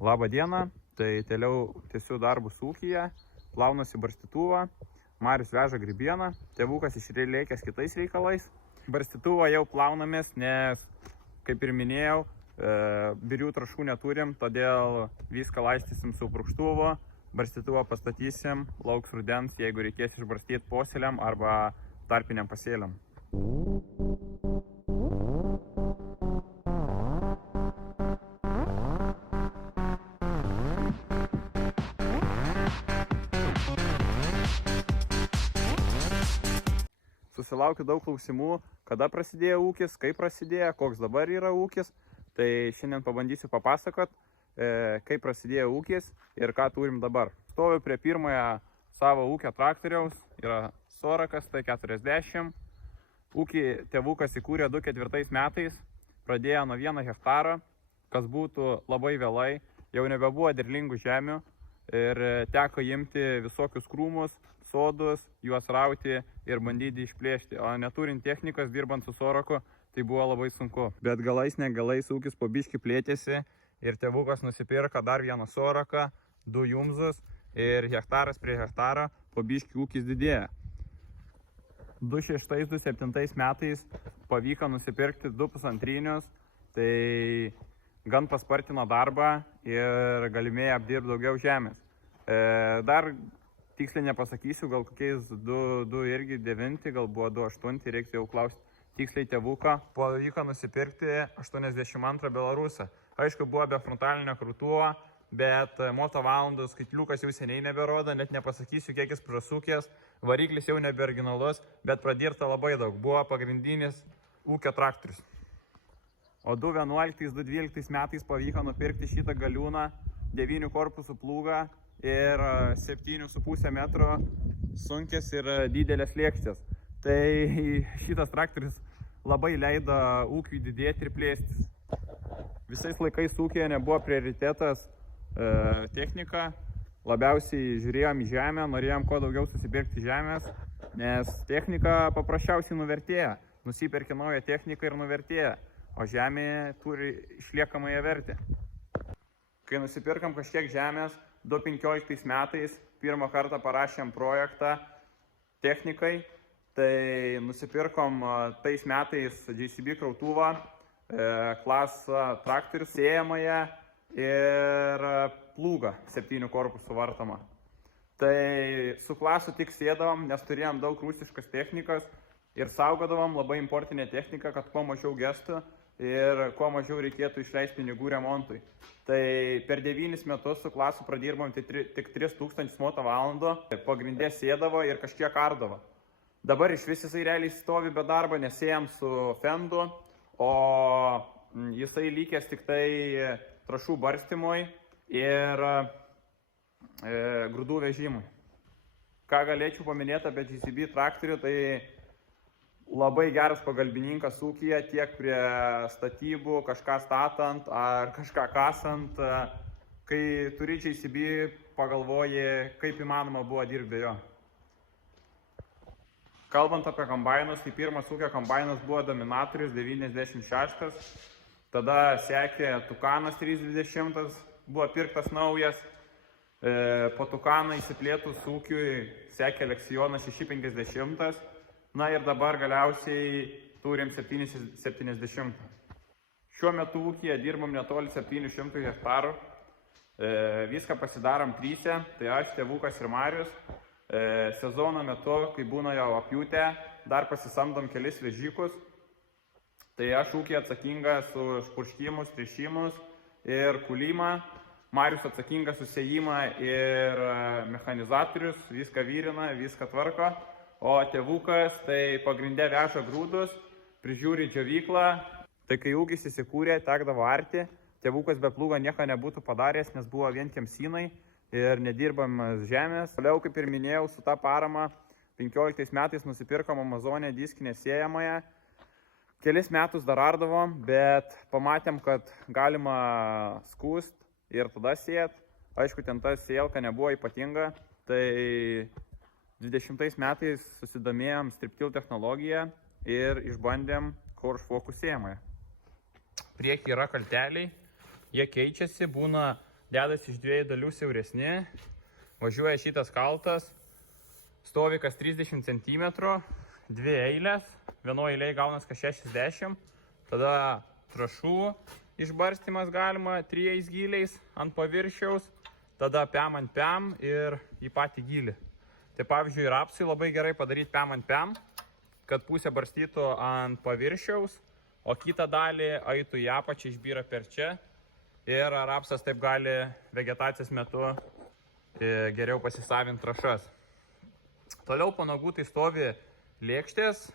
Labą dieną, tai tęsiu darbus ūkyje, plaunasi barstytuvą, Marius veža grybieną, tėvukas išlėkęs kitais reikalais. Barstytuvą jau plaunamės, nes, kaip ir minėjau, birių trąšų neturim, todėl viską laistysim su purkštuvu, barstytuvą pastatysim, lauks rudens, jeigu reikės išbarstyti posėliam arba tarpiniam pasėliam. Susilaukiu daug klausimų, kada prasidėjo ūkis, kaip prasidėjo, koks dabar yra ūkis. Tai šiandien pabandysiu papasakot, kaip prasidėjo ūkis ir ką turim dabar. Stoviu prie pirmojo savo ūkio traktoriaus, yra Sorakas T40. Ūkį tėvukas įkūrė 2004 metais, pradėjo nuo 1 hektaro, kas būtų labai vėlai, jau nebebuvo derlingų žemių ir teko imti visokius krūmus, sodus, juos rauti ir bandyti išplėšti, o neturint technikos, dirbant su Soraku, tai buvo labai sunku. Bet galais negalais ūkis po biškį plėtėsi ir tėvukas nusipirko dar vieną Soraką, 2 jumzus ir hektaras prie hektaro po biškį ūkis didėja. 2006-2007 metais pavyko nusipirkti 2 pusantrinius, tai gan paspartino darbą ir galimėjo apdirbti daugiau žemės. Dar tiksliai nepasakysiu, gal kokiais 2 irgi 9, gal buvo 2,8, reiktų jau klausti tiksliai tėvuką. Pavyko nusipirkti 82 Belarusą. Aišku, buvo be frontalinio krūtuvo, bet moto valandų skaitliukas jau seniai neberodo, net nepasakysiu, kiek jis prasukęs, variklis jau nebe originalus, bet pradirta labai daug. Buvo pagrindinis ūkio traktorius. O 2011-2012 metais pavyko nupirkti šitą galiūną, 9 korpusų plūgą ir 7,5 metro sunkės ir didelės lėkštės. Tai šitas traktorius labai leido ūkiui didėti ir plėstis. Visais laikais ūkėje nebuvo prioritetas technika, labiausiai žiūrėjom į žemę, norėjom kuo daugiau susipirkti žemės, nes technika paprasčiausiai nuvertėja. Nusipirki naują techniką ir nuvertėja, o žemė turi išliekamąją vertę. Kai nusipirkam kažkiek žemės, 2015 metais pirmą kartą parašėm projektą technikai, tai nusipirkom tais metais JCB krautuvą, Klas traktorių sėjamąją ir plūgą 7 korpusų vartomą. Tai su Klasu tik sėdavom, nes turėjom daug rusiškas technikas ir saugodavom labai importinę techniką, kad kuo mažiau gestų ir kuo mažiau reikėtų išleisti pinigų remontui. Tai per 9 metus su Klasu pradirbom tik 3000 moto valandų, pagrindė sėdavo ir kažkiek ardavo. Dabar iš vis jisai realiai stovi be darbo, nesėjam su fendu, o jisai lykęs tik tai trąšų barstymui ir grūdų vežimui. Ką galėčiau paminėti apie JCB traktorių, tai labai geras pagalbininkas ūkyje, tiek prie statybų, kažką statant ar kažką kasant. Kai turi JCB, pagalvoji, kaip įmanoma buvo dirbti be jo. Kalbant apie kombainus, tai pirmas ūkio kombainas buvo Dominatorius 96, tada sekė Tukanas 320, buvo pirktas naujas, po Tukaną įsiplėtus ūkiui sekė Lexijonas 650, na ir dabar galiausiai turim 770. Šiuo metu ūkyje dirbam netoli 700 hektarų, viską pasidarom 3, tai aš, tėvukas ir Marius. Sezono metu, kai būna jau apjūtę, dar pasisamdom kelis vežikus. Tai aš ūkyje atsakingas už purškimus, tręšimus ir kūlimą. Marius atsakingas už sėjimą ir mechanizatorius, viską vyrina, viską tvarko. O tėvukas tai pagrindė veža grūdus, prižiūri džiovyklą. Tai kai ūkis įsikūrė, tekdavo arti, tėvukas be plūgo nieko nebūtų padaręs, nes buvo vien kemsynai ir nedirbam žemės. Toliau, kaip ir minėjau, su tą paramą 15 metais nusipirkom Amazonę diskinę sėjamąją. Kelis metus dar ardavom, bet pamatėm, kad galima skust ir tada sėt. Aišku, ten ta sėlka nebuvo ypatinga, tai 20 metais susidomėjom striptill technologiją ir išbandėm Korš Focus sėjamąją. Prieky yra kalteliai, jie keičiasi, būna dedasi iš 2 dalių siauresni, važiuoja šitas kaltas, stovi kas 30 cm, 2 eilės, vienoje eilėje gaunas kas 60, tada trąšų išbarstymas galima 3 gyliais ant paviršiaus, tada pem ant pem ir į patį gylį. Tai pavyzdžiui, rapsui labai gerai padaryti pem ant pem, kad pusę barstytų ant paviršiaus, o kitą dalį eitų į apačią, išbyra per čia ir rapsas taip gali vegetacijos metu geriau pasisavinti trąšas. Toliau po nagų tai stovi lėkštės,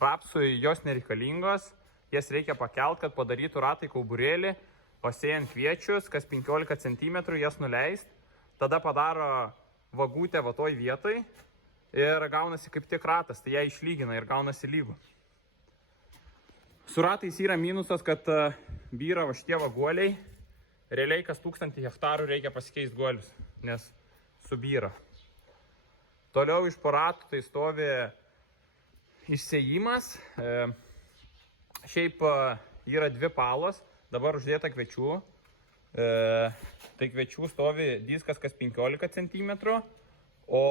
rapsui jos nereikalingos, jas reikia pakelt, kad padarytų ratai kauburėlį, o sėjant kviečius, kas 15 cm jas nuleist, tada padaro vagutę va toj vietoj ir gaunasi kaip tik ratas, tai ją išlygina ir gaunasi lygų. Su ratais yra minusas, kad byra va šitie vaguoliai, realiai kas 1000 hektarų reikia pasikeisti guolius, nes subyra. Toliau iš po ratų tai stovi išsėjimas, šiaip yra 2 palos, dabar uždėta kviečių. Tai kviečių stovi diskas kas 15 cm, o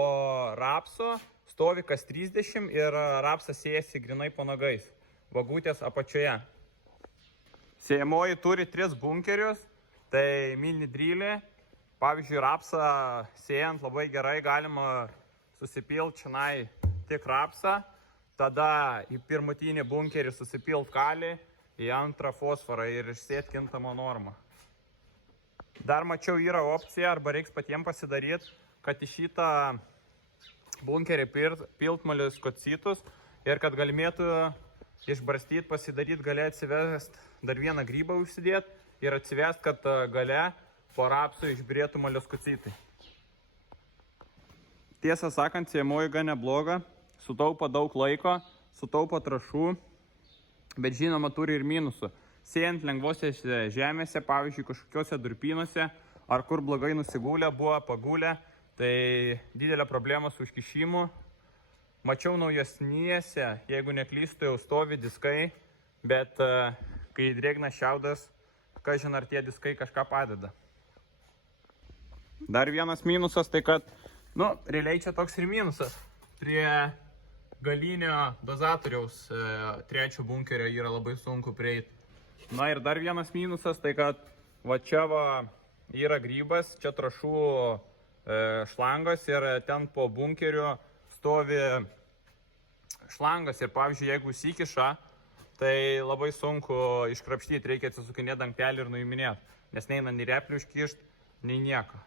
rapso stovi kas 30 ir rapsas sėjasi grinai po nagais, vagutės apačioje. Sėjamoji turi 3 bunkerius, tai mini drylį. Pavyzdžiui, rapsą sėjant labai gerai galima susipilti čionai tik rapsą, tada į pirmutinį bunkerį susipilti kalį, į antrą fosforą ir išsėti kintamą normą. Dar mačiau yra opcija, arba reiks patiems pasidaryti, kad į šitą bunkerį pilt moliuskocitus ir kad galimėtų išbarstyti, pasidaryti, gale atsivest dar vieną grybą užsidėti ir atsivest, kad gale po rapsų išbirėtų moliuskocitai. Tiesą sakant, sėjamoji gan nebloga, sutaupo daug laiko, sutaupo trąšų, bet žinoma turi ir minusų. Sėjant lengvosiose žemėse, pavyzdžiui, kažkokiuose durpynuose, ar kur blogai nusigulę, buvo pagulę, tai didelė problema su užkišimu. Mačiau naujesnėse, jeigu neklystu, jau stovi diskai, bet kai drėgnas šiaudas, kažin ar tie diskai kažką padeda. Dar vienas minusas, tai kad, realiai čia toks ir minusas. Prie galinio dozatoriaus 3 bunkerio yra labai sunku prieiti. Na ir dar vienas minusas, tai kad va čia yra grybas, čia trąšų šlangas ir ten po bunkeriu stovi šlangas ir pavyzdžiui, jeigu įsikiša, tai labai sunku iškrapštyti, reikia atsisukinėti dangtelį ir nuiminėti, nes neina nei replių iškišti, nei nieko.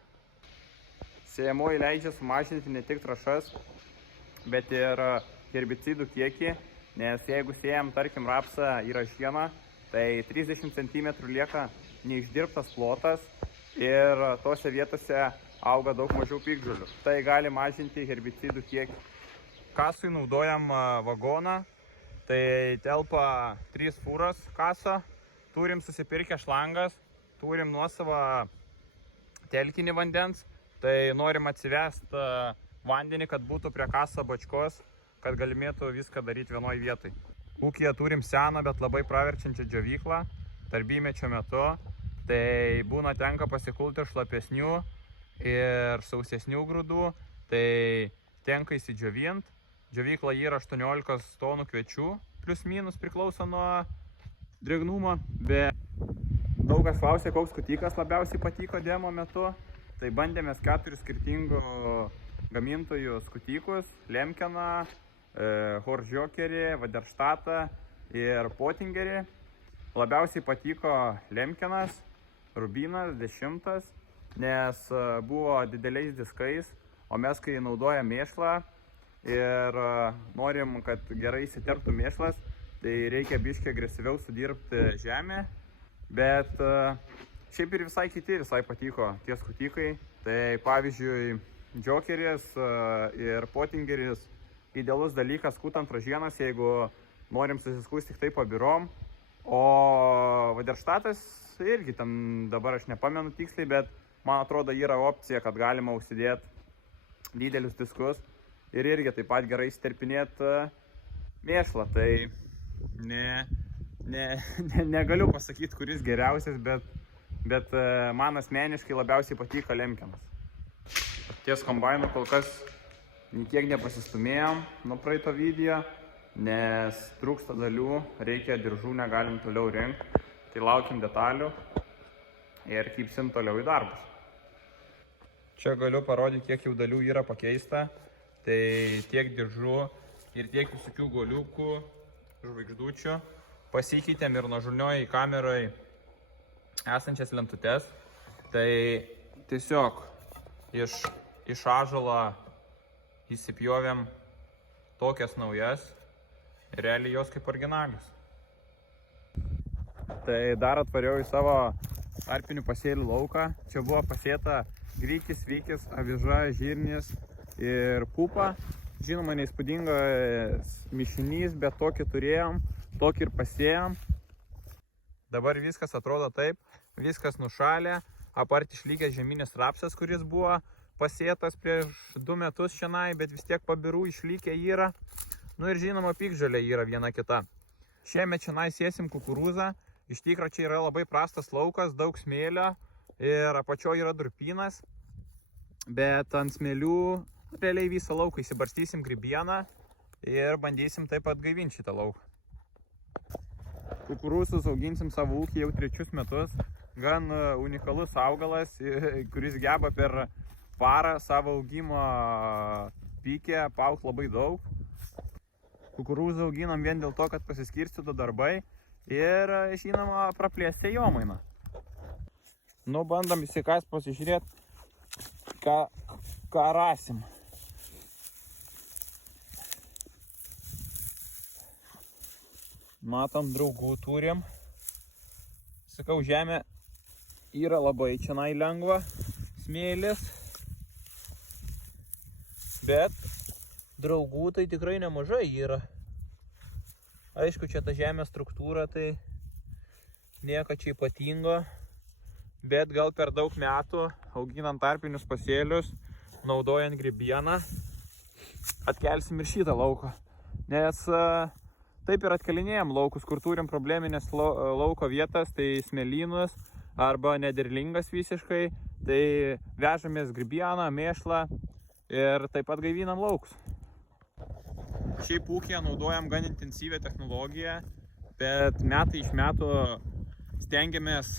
Sėjamoji leidžia sumažinti ne tik trąšas, bet ir herbicidų kiekį, nes jeigu sėjam, tarkim, rapsą į ražieną, tai 30 cm lieka neišdirbtas plotas ir tose vietose auga daug mažiau piktžolių. Tai gali mažinti herbicidų kiekį. Kasui naudojam vagoną, tai telpa 3 fūros kaso, turim susipirkę šlangas, turim nuosavą telkinį vandens, tai norim atsivest vandenį, kad būtų prie kaso bačkos, kad galimėtų viską daryti vienoj vietai. Ūkyje turim seną, bet labai praverčiančią džiovyklą darbymečio metu, tai būna tenka pasikulti šlapesnių ir sausesnių grūdų, tai tenka įsidžiovint. Džiovykla yra 18 tonų kviečių, plius minus priklauso nuo drėgnumo, bet daug kas klausė, koks skutikas labiausiai patiko demo metu, tai bandėmės 4 skirtingų gamintojų skutikus, Lemkeną, Horžiokerį, Vaderštatą ir Potingerį. Labiausiai patiko Lemkenas, Rubinas 10, nes buvo dideliais diskais, o mes kai naudojam mėšlą ir norim, kad gerai įsiterptų mėšlas, tai reikia biškiai agresyviau sudirbti žemę, bet šiaip ir visai patiko tie skutikai. Tai pavyzdžiui, Džokeris ir Potingeris idealus dalykas skutant ražienas, jeigu norim susiskusti tik taip pabirom. O Vaderštatas irgi ten dabar aš nepamenu tiksliai, bet man atrodo yra opcija, kad galima užsidėti didelius diskus ir irgi taip pat gerai įsiterpinėti mėšlą. Tai negaliu pasakyti, kuris geriausias, bet bet man asmeniškai labiausiai patiko lemkenas. Ties kombainu kol kas niekiek nepasistumėjom nuo praeito video, nes trūksta dalių, reikia diržų, negalim toliau rinkti, tai laukim detalių ir kypsim toliau į darbus. Čia galiu parodyti, kiek jau dalių yra pakeista, tai tiek diržų ir tiek visokių goliukų, žvaigždučių. Pasikeitėm ir nuožulnioj kamerai esančias lentutes, tai tiesiog iš ąžuolo įsipjovėm tokias naujas, realiai jos kaip originalius. Tai dar atvariau į savo tarpinių pasėlių lauką. Čia buvo pasėta grykis, vykis, aviža, žirnis ir pupa. Žinoma, neįspūdingas mišinys, bet tokį turėjom, tokį ir pasėjom. Dabar viskas atrodo taip, viskas nušalė, apart išlykęs žeminis rapsas, kuris buvo pasėtas prieš 2 metus šiandien, bet vis tiek pabirų išlykę yra. Nu ir žinoma, piktžolė yra viena kita. Šiemet šiandien sėsim kukurūzą, iš tikro čia yra labai prastas laukas, daug smėlio ir apačioje yra durpynas, bet ant smėlių realiai visą lauką įsibarstysim grybieną ir bandysim taip atgaivinti šitą lauką. Kukurūzus auginsim savo ūkį jau 3 metus. Gan unikalus augalas, kuris geba per parą savo augimo pykę paaugti labai daug. Kukurūzą auginam vien dėl to, kad pasiskirstytų darbai ir, žinoma, praplės sėjomainą. Nu, bandom įsikast pasižiūrėti, ką rasim. Matom, draugų turim. Sakau, žemė yra labai čianai lengva, smėlis. Bet draugų tai tikrai nemažai yra. Aišku, čia ta žemės struktūra tai nieko čia ypatingo. Bet gal per daug metų, auginant tarpinius pasėlius, naudojant grybieną, atkelsim ir šitą lauką. Nes taip ir atkelinėjom laukus, kur turim probleminės lauko vietas, tai smėlynus arba nederlingas visiškai, tai vežamės grybieną, mėšlą ir taip pat gaivinam laukus. Šiaip ūkyje naudojam gan intensyvią technologiją, bet metai iš metų stengiamės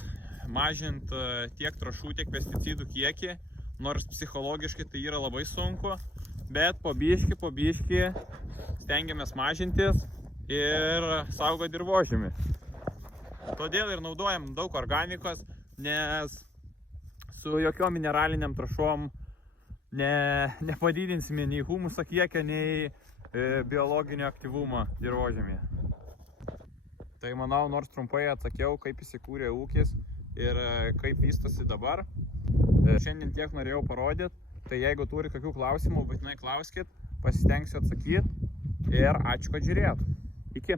mažinti tiek trąšų, tiek pesticidų kiekį, nors psichologiškai tai yra labai sunku, bet po biškį stengiamės mažintis ir saugo dirvožemį. Todėl ir naudojam daug organikos, nes su jokiom mineraliniam trąšom nepadidinsime nei humuso kiekio, nei biologinio aktyvumo dirvožemyje. Tai manau, nors trumpai atsakiau, kaip įsikūrė ūkis ir kaip vystosi dabar. Šiandien tiek norėjau parodyti, tai jeigu turi kokių klausimų, būtinai klauskit, pasistengsiu atsakyti ir ačiū, kad žiūrėjot. Iki.